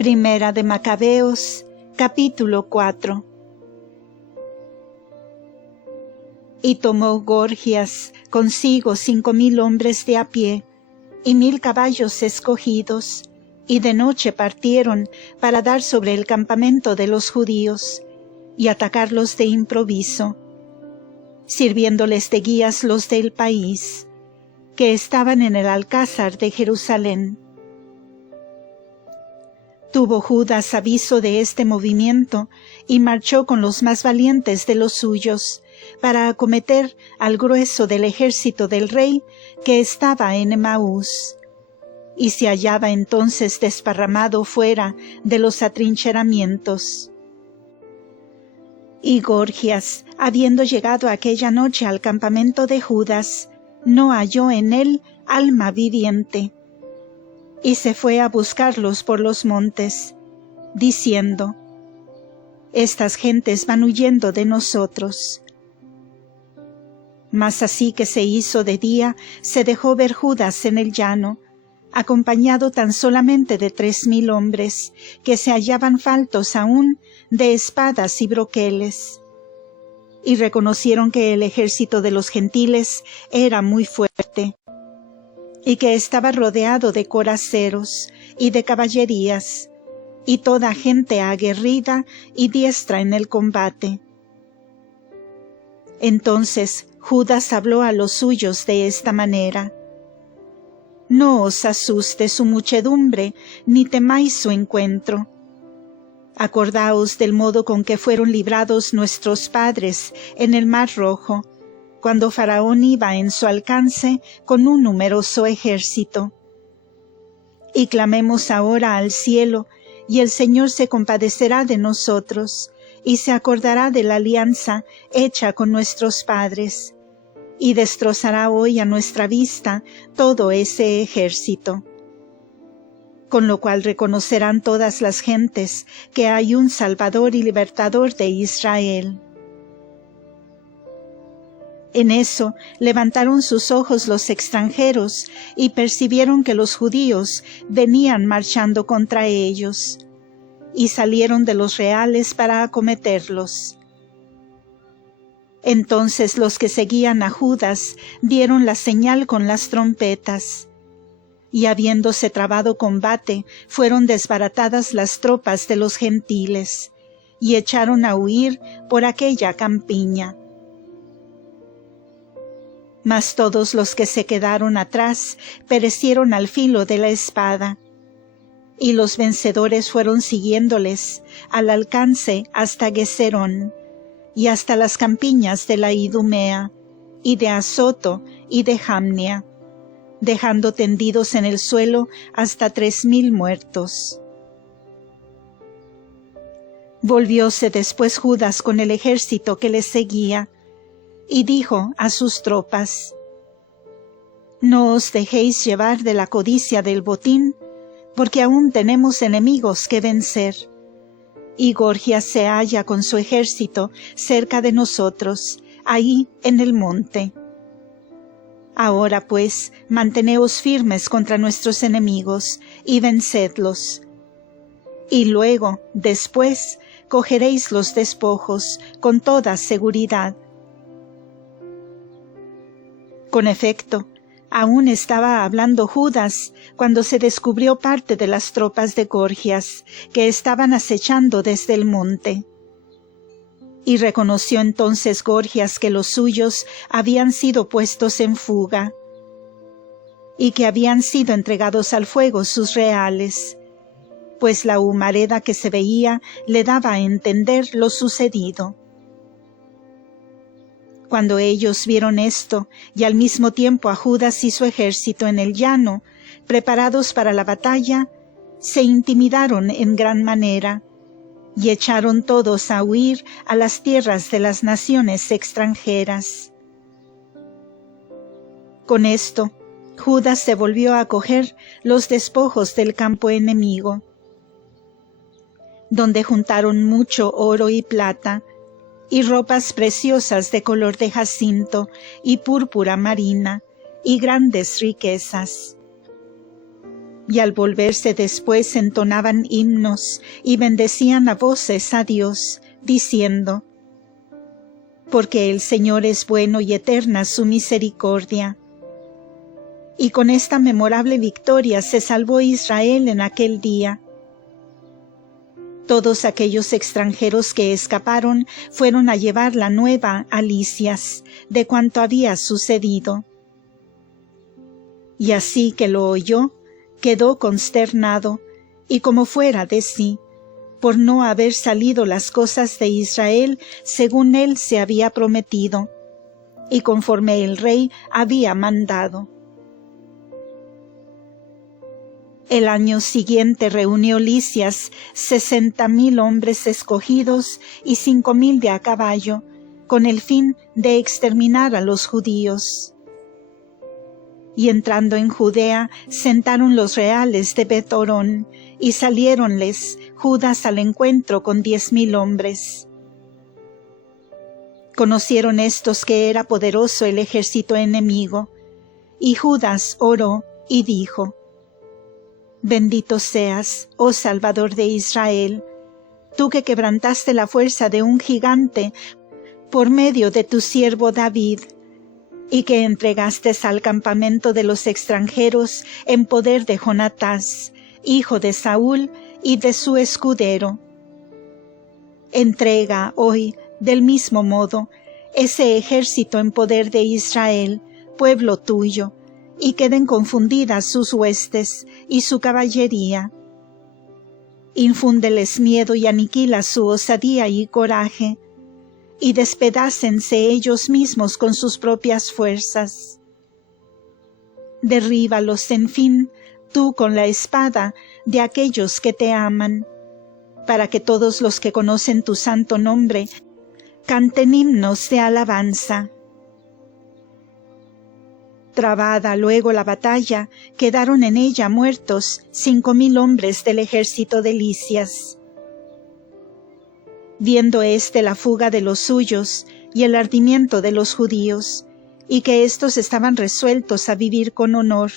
Primera de Macabeos, capítulo 4. Y tomó Gorgias consigo 5,000 hombres de a pie, y 1,000 caballos escogidos, y de noche partieron para dar sobre el campamento de los judíos, y atacarlos de improviso, sirviéndoles de guías los del país, que estaban en el alcázar de Jerusalén. Tuvo Judas aviso de este movimiento, y marchó con los más valientes de los suyos, para acometer al grueso del ejército del rey que estaba en Emaús, y se hallaba entonces desparramado fuera de los atrincheramientos. Y Gorgias, habiendo llegado aquella noche al campamento de Judas, no halló en él alma viviente, y se fue a buscarlos por los montes, diciendo: Estas gentes van huyendo de nosotros. Mas así que se hizo de día, se dejó ver Judas en el llano, acompañado tan solamente de 3,000 hombres, que se hallaban faltos aún de espadas y broqueles. Y reconocieron que el ejército de los gentiles era muy fuerte, y que estaba rodeado de coraceros y de caballerías, y toda gente aguerrida y diestra en el combate. Entonces Judas habló a los suyos de esta manera: No os asuste su muchedumbre, ni temáis su encuentro. Acordaos del modo con que fueron librados nuestros padres en el Mar Rojo, cuando Faraón iba en su alcance con un numeroso ejército. Y clamemos ahora al cielo, y el Señor se compadecerá de nosotros, y se acordará de la alianza hecha con nuestros padres, y destrozará hoy a nuestra vista todo ese ejército. Con lo cual reconocerán todas las gentes que hay un Salvador y Libertador de Israel. En eso levantaron sus ojos los extranjeros y percibieron que los judíos venían marchando contra ellos, y salieron de los reales para acometerlos. Entonces los que seguían a Judas dieron la señal con las trompetas, y habiéndose trabado combate, fueron desbaratadas las tropas de los gentiles, y echaron a huir por aquella campiña. Mas todos los que se quedaron atrás perecieron al filo de la espada, y los vencedores fueron siguiéndoles al alcance hasta Geserón, y hasta las campiñas de la Idumea, y de Azoto, y de Jamnia, dejando tendidos en el suelo hasta 3,000 muertos. Volvióse después Judas con el ejército que le seguía, y dijo a sus tropas: No os dejéis llevar de la codicia del botín, porque aún tenemos enemigos que vencer. Y Gorgias se halla con su ejército cerca de nosotros, ahí en el monte. Ahora pues, manteneos firmes contra nuestros enemigos, y vencedlos. Y luego, después, cogeréis los despojos con toda seguridad. Con efecto, aún estaba hablando Judas cuando se descubrió parte de las tropas de Gorgias, que estaban acechando desde el monte. Y reconoció entonces Gorgias que los suyos habían sido puestos en fuga, y que habían sido entregados al fuego sus reales, pues la humareda que se veía le daba a entender lo sucedido. Cuando ellos vieron esto, y al mismo tiempo a Judas y su ejército en el llano, preparados para la batalla, se intimidaron en gran manera, y echaron todos a huir a las tierras de las naciones extranjeras. Con esto, Judas se volvió a coger los despojos del campo enemigo, donde juntaron mucho oro y plata, y ropas preciosas de color de jacinto y púrpura marina, y grandes riquezas. y al volverse después entonaban himnos y bendecían a voces a Dios, diciendo: porque el Señor es bueno y eterna su misericordia. Y con esta memorable victoria se salvó Israel en aquel día. Todos aquellos extranjeros que escaparon fueron a llevar la nueva a Lisias de cuanto había sucedido. Y así que lo oyó, quedó consternado y como fuera de sí, por no haber salido las cosas de Israel según él se había prometido, y conforme el rey había mandado. El año siguiente reunió Lisias 60,000 hombres escogidos y 5,000 de a caballo, con el fin de exterminar a los judíos. Y entrando en Judea, sentaron los reales de Bet-horón, y saliéronles Judas al encuentro con 10,000 hombres. Conocieron estos que era poderoso el ejército enemigo, y Judas oró y dijo: Bendito seas, oh Salvador de Israel, tú que quebrantaste la fuerza de un gigante por medio de tu siervo David, y que entregaste al campamento de los extranjeros en poder de Jonatás, hijo de Saúl, y de su escudero. Entrega hoy, del mismo modo, ese ejército en poder de Israel, pueblo tuyo, y queden confundidas sus huestes y su caballería. Infúndeles miedo y aniquila su osadía y coraje, y despedácense ellos mismos con sus propias fuerzas. Derríbalos, en fin, tú con la espada de aquellos que te aman, para que todos los que conocen tu santo nombre canten himnos de alabanza. Trabada luego la batalla, quedaron en ella muertos 5,000 hombres del ejército de Lisias. Viendo éste la fuga de los suyos y el ardimiento de los judíos, y que éstos estaban resueltos a vivir con honor,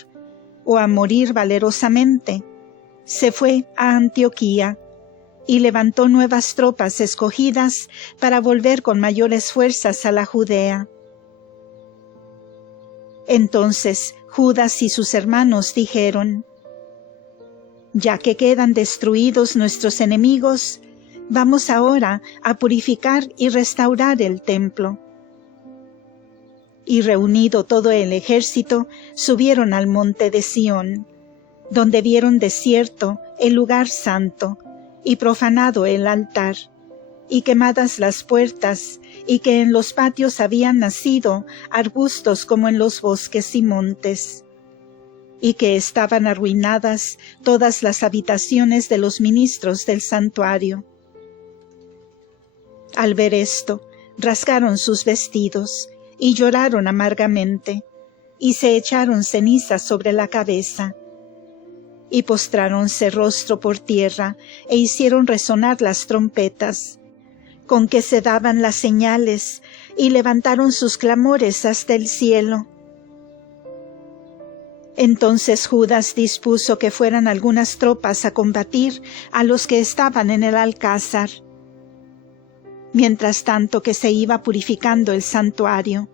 o a morir valerosamente, se fue a Antioquía, y levantó nuevas tropas escogidas para volver con mayores fuerzas a la Judea. Entonces Judas y sus hermanos dijeron: Ya que quedan destruidos nuestros enemigos, vamos ahora a purificar y restaurar el templo. Y reunido todo el ejército, subieron al monte de Sión, donde vieron desierto el lugar santo, y profanado el altar, y quemadas las puertas, y que en los patios habían nacido arbustos como en los bosques y montes, y que estaban arruinadas todas las habitaciones de los ministros del santuario. Al ver esto, rasgaron sus vestidos, y lloraron amargamente, y se echaron cenizas sobre la cabeza, y postráronse rostro por tierra, e hicieron resonar las trompetas, con que se daban las señales, y levantaron sus clamores hasta el cielo. Entonces Judas dispuso que fueran algunas tropas a combatir a los que estaban en el alcázar, mientras tanto que se iba purificando el santuario.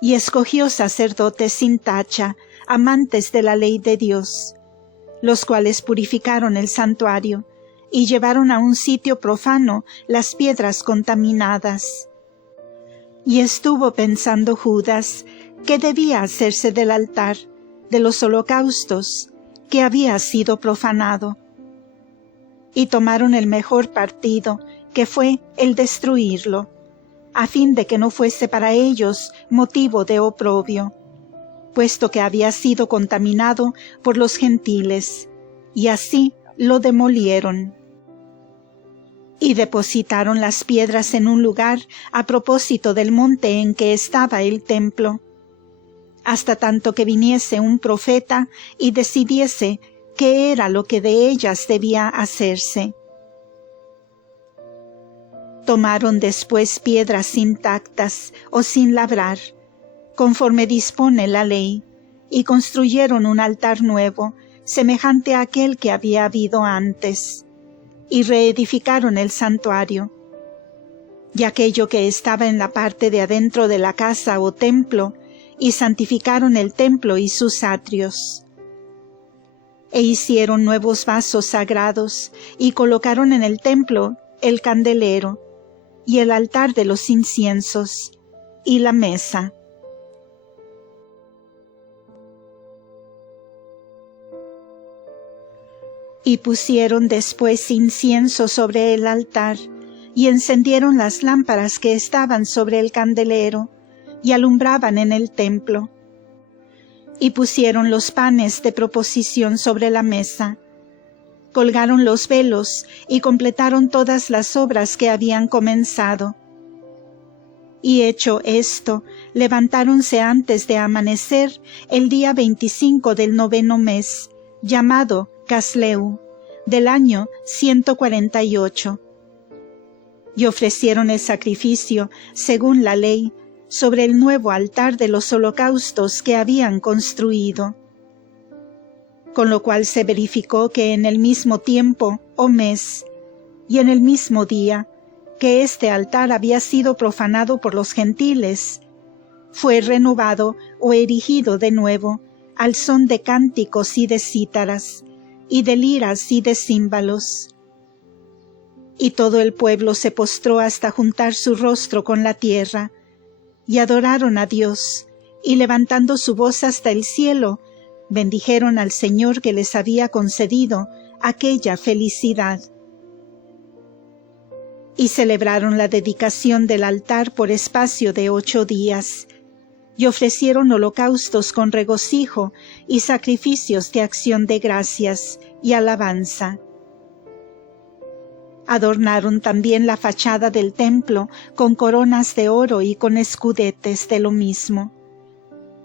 Y escogió sacerdotes sin tacha, amantes de la ley de Dios, los cuales purificaron el santuario, y llevaron a un sitio profano las piedras contaminadas. Y estuvo pensando Judas qué debía hacerse del altar, de los holocaustos, que había sido profanado. Y tomaron el mejor partido, que fue el destruirlo, a fin de que no fuese para ellos motivo de oprobio, puesto que había sido contaminado por los gentiles, y así lo demolieron. Y depositaron las piedras en un lugar a propósito del monte en que estaba el templo, hasta tanto que viniese un profeta y decidiese qué era lo que de ellas debía hacerse. Tomaron después piedras intactas o sin labrar, conforme dispone la ley, y construyeron un altar nuevo, semejante a aquel que había habido antes, y reedificaron el santuario. Y aquello que estaba en la parte de adentro de la casa o templo, y santificaron el templo y sus atrios. E hicieron nuevos vasos sagrados, y colocaron en el templo el candelero, y el altar de los inciensos, y la mesa. Y pusieron después incienso sobre el altar, y encendieron las lámparas que estaban sobre el candelero, y alumbraban en el templo. Y pusieron los panes de proposición sobre la mesa. Colgaron los velos, y completaron todas las obras que habían comenzado. Y hecho esto, levantáronse antes de amanecer el día 25 del 9º mes, llamado Casleu, del año 148. Y ofrecieron el sacrificio, según la ley, sobre el nuevo altar de los holocaustos que habían construido. Con lo cual se verificó que en el mismo tiempo, o mes, y en el mismo día, que este altar había sido profanado por los gentiles, fue renovado o erigido de nuevo, al son de cánticos y de cítaras, y de liras y de címbalos. Y todo el pueblo se postró hasta juntar su rostro con la tierra, y adoraron a Dios, y levantando su voz hasta el cielo, bendijeron al Señor que les había concedido aquella felicidad. Y celebraron la dedicación del altar por espacio de 8 días, y ofrecieron holocaustos con regocijo y sacrificios de acción de gracias y alabanza. Adornaron también la fachada del templo con coronas de oro y con escudetes de lo mismo.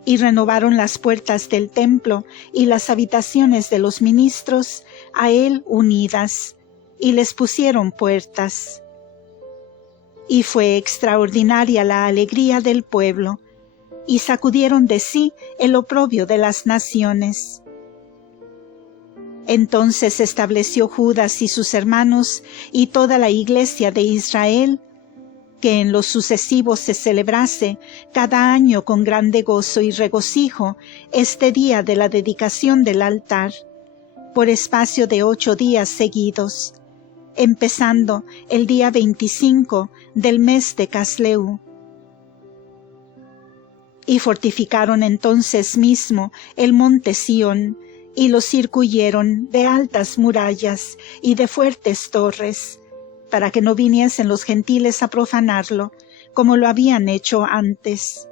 Y renovaron las puertas del templo y las habitaciones de los ministros a él unidas, y les pusieron puertas. Y fue extraordinaria la alegría del pueblo, y sacudieron de sí el oprobio de las naciones. Entonces estableció Judas y sus hermanos y toda la iglesia de Israel, que en lo sucesivo se celebrase cada año con grande gozo y regocijo este día de la dedicación del altar, por espacio de 8 días seguidos, empezando el día 25 del mes de Casleu. Y fortificaron entonces mismo el monte Sión, y lo circuyeron de altas murallas y de fuertes torres, para que no viniesen los gentiles a profanarlo, como lo habían hecho antes.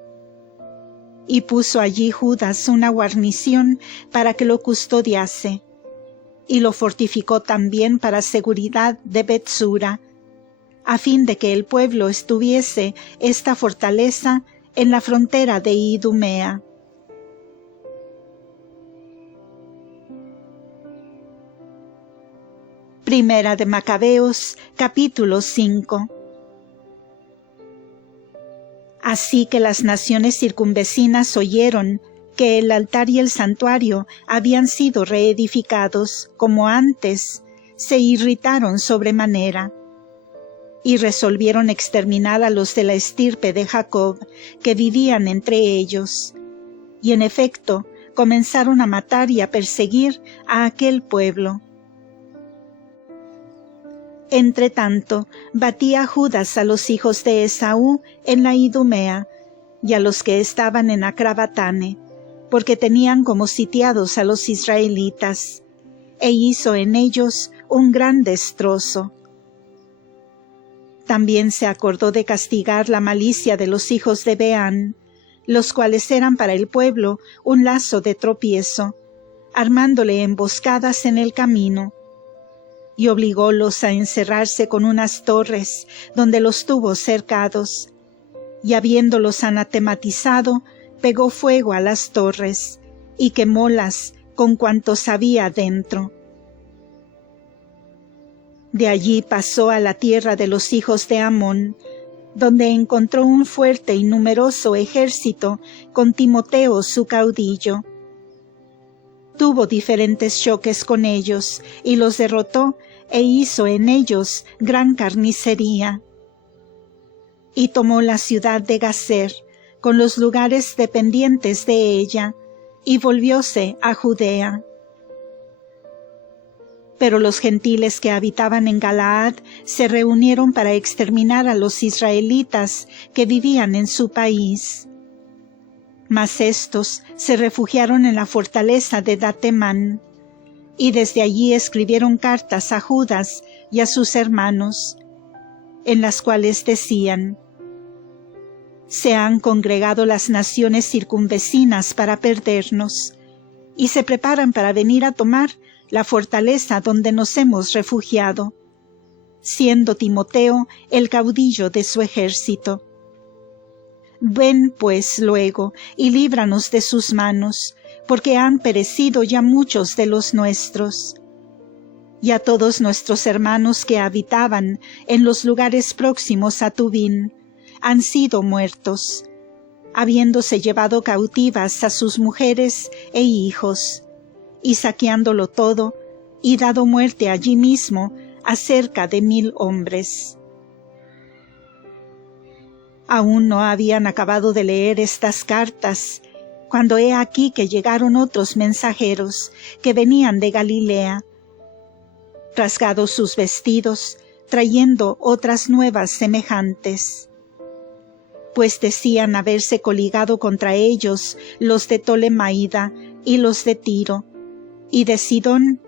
Y puso allí Judas una guarnición para que lo custodiase, y lo fortificó también para seguridad de Betsura, a fin de que el pueblo estuviese esta fortaleza en la frontera de Idumea. Primera de Macabeos, capítulo 5. Así que las naciones circunvecinas oyeron que el altar y el santuario habían sido reedificados como antes, se irritaron sobremanera, y resolvieron exterminar a los de la estirpe de Jacob, que vivían entre ellos. Y en efecto, comenzaron a matar y a perseguir a aquel pueblo. Entretanto, batía Judas a los hijos de Esaú en la Idumea, y a los que estaban en Acrabatane, porque tenían como sitiados a los israelitas, e hizo en ellos un gran destrozo. También se acordó de castigar la malicia de los hijos de Beán, los cuales eran para el pueblo un lazo de tropiezo, armándole emboscadas en el camino, y obligólos a encerrarse con unas torres, donde los tuvo cercados, y habiéndolos anatematizado, pegó fuego a las torres, y quemólas con cuantos había dentro. De allí pasó a la tierra de los hijos de Amón, donde encontró un fuerte y numeroso ejército con Timoteo su caudillo, tuvo diferentes choques con ellos, y los derrotó, e hizo en ellos gran carnicería. Y tomó la ciudad de Gazer, con los lugares dependientes de ella, y volvióse a Judea. Pero los gentiles que habitaban en Galaad se reunieron para exterminar a los israelitas que vivían en su país. Mas éstos se refugiaron en la fortaleza de Datemán, y desde allí escribieron cartas a Judas y a sus hermanos, en las cuales decían: se han congregado las naciones circunvecinas para perdernos, y se preparan para venir a tomar la fortaleza donde nos hemos refugiado, siendo Timoteo el caudillo de su ejército. Ven pues luego y líbranos de sus manos, porque han perecido ya muchos de los nuestros. Y a todos nuestros hermanos que habitaban en los lugares próximos a Tubín han sido muertos, habiéndose llevado cautivas a sus mujeres e hijos, y saqueándolo todo, y dado muerte allí mismo a cerca de 1000 hombres. Aún no habían acabado de leer estas cartas, cuando he aquí que llegaron otros mensajeros que venían de Galilea, rasgados sus vestidos, trayendo otras nuevas semejantes. Pues decían haberse coligado contra ellos los de Tolemaida y los de Tiro, y de Sidón,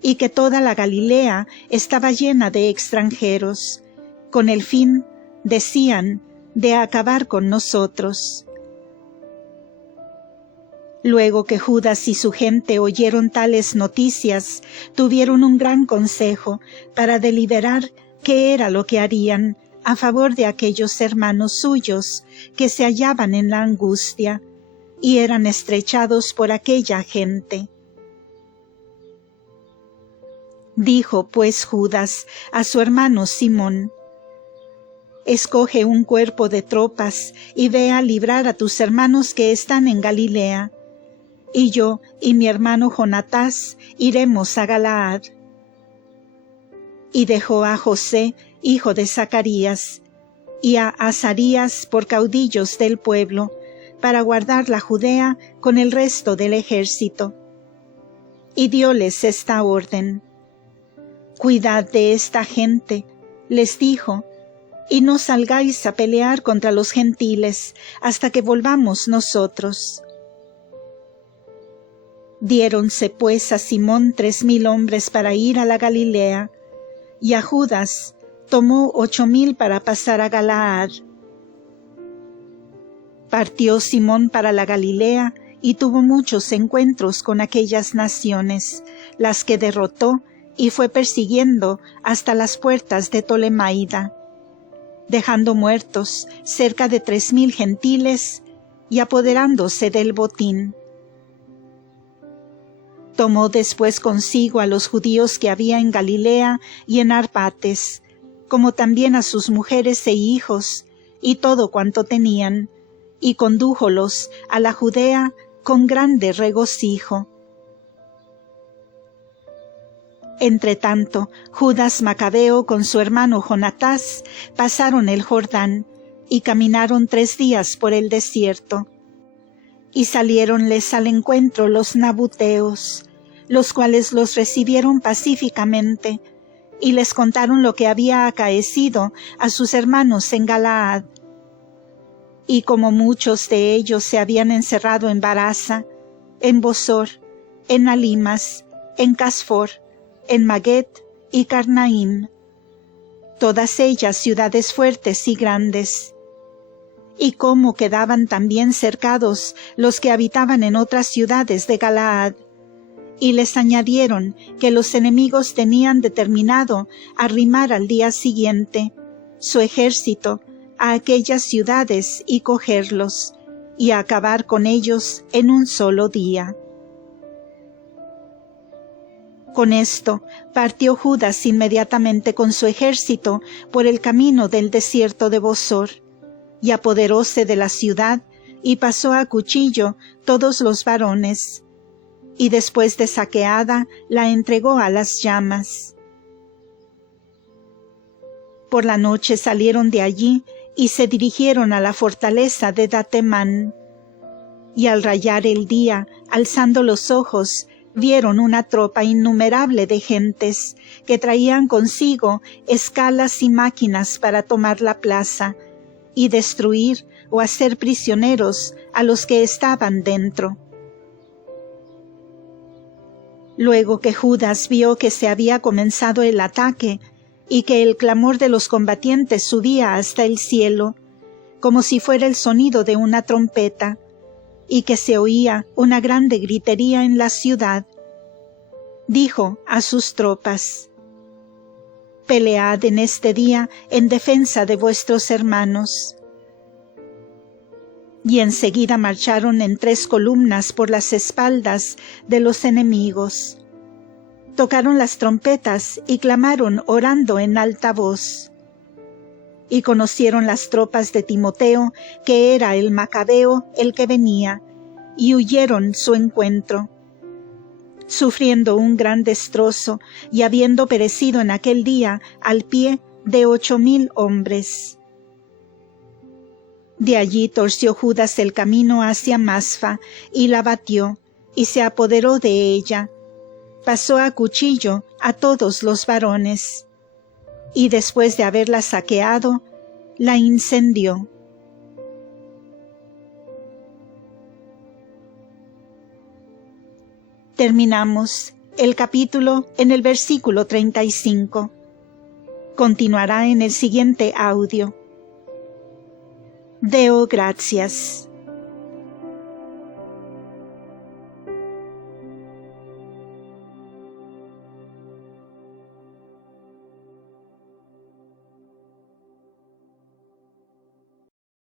y que toda la Galilea estaba llena de extranjeros, con el fin, decían, de acabar con nosotros. Luego que Judas y su gente oyeron tales noticias, tuvieron un gran consejo para deliberar qué era lo que harían a favor de aquellos hermanos suyos que se hallaban en la angustia y eran estrechados por aquella gente. Dijo pues Judas a su hermano Simón: escoge un cuerpo de tropas y ve a librar a tus hermanos que están en Galilea, y yo y mi hermano Jonatás iremos a Galaad. Y dejó a José, hijo de Zacarías, y a Azarías por caudillos del pueblo, para guardar la Judea con el resto del ejército. Y dióles esta orden: cuidad de esta gente, les dijo, y no salgáis a pelear contra los gentiles hasta que volvamos nosotros. Diéronse pues a Simón 3000 hombres para ir a la Galilea, y a Judas tomó 8000 para pasar a Galaad. Partió Simón para la Galilea y tuvo muchos encuentros con aquellas naciones, las que derrotó, y fue persiguiendo hasta las puertas de Tolemaida, dejando muertos cerca de 3000 gentiles y apoderándose del botín. Tomó después consigo a los judíos que había en Galilea y en Arbates, como también a sus mujeres e hijos, y todo cuanto tenían, y condújolos a la Judea con grande regocijo. Entretanto, Judas Macabeo con su hermano Jonatás pasaron el Jordán, y caminaron 3 días por el desierto. Y saliéronles al encuentro los nabuteos, los cuales los recibieron pacíficamente, y les contaron lo que había acaecido a sus hermanos en Galaad. Y como muchos de ellos se habían encerrado en Barasa, en Bosor, en Alimas, en Casfor, en Maguet y Carnaim, todas ellas ciudades fuertes y grandes, y cómo quedaban también cercados los que habitaban en otras ciudades de Galaad, y les añadieron que los enemigos tenían determinado arrimar al día siguiente su ejército a aquellas ciudades y cogerlos, y acabar con ellos en un solo día. Con esto partió Judas inmediatamente con su ejército por el camino del desierto de Bosor, y apoderóse de la ciudad, y pasó a cuchillo todos los varones. y después de saqueada la entregó a las llamas. Por la noche salieron de allí y se dirigieron a la fortaleza de Datemán. Y al rayar el día, alzando los ojos, vieron una tropa innumerable de gentes que traían consigo escalas y máquinas para tomar la plaza y destruir o hacer prisioneros a los que estaban dentro. Luego que Judas vio que se había comenzado el ataque y que el clamor de los combatientes subía hasta el cielo, como si fuera el sonido de una trompeta, y que se oía una grande gritería en la ciudad, dijo a sus tropas: «Pelead en este día en defensa de vuestros hermanos». Y enseguida marcharon en 3 columnas por las espaldas de los enemigos. Tocaron las trompetas y clamaron orando en alta voz. Y conocieron las tropas de Timoteo que era el Macabeo el que venía, y huyeron su encuentro. Sufriendo un gran destrozo y habiendo perecido en aquel día al pie de 8,000 hombres. De allí torció Judas el camino hacia Masfa y la batió, y se apoderó de ella. Pasó a cuchillo a todos los varones, y después de haberla saqueado, la incendió. Terminamos el capítulo en el versículo 35. Continuará en el siguiente audio. Deo gracias.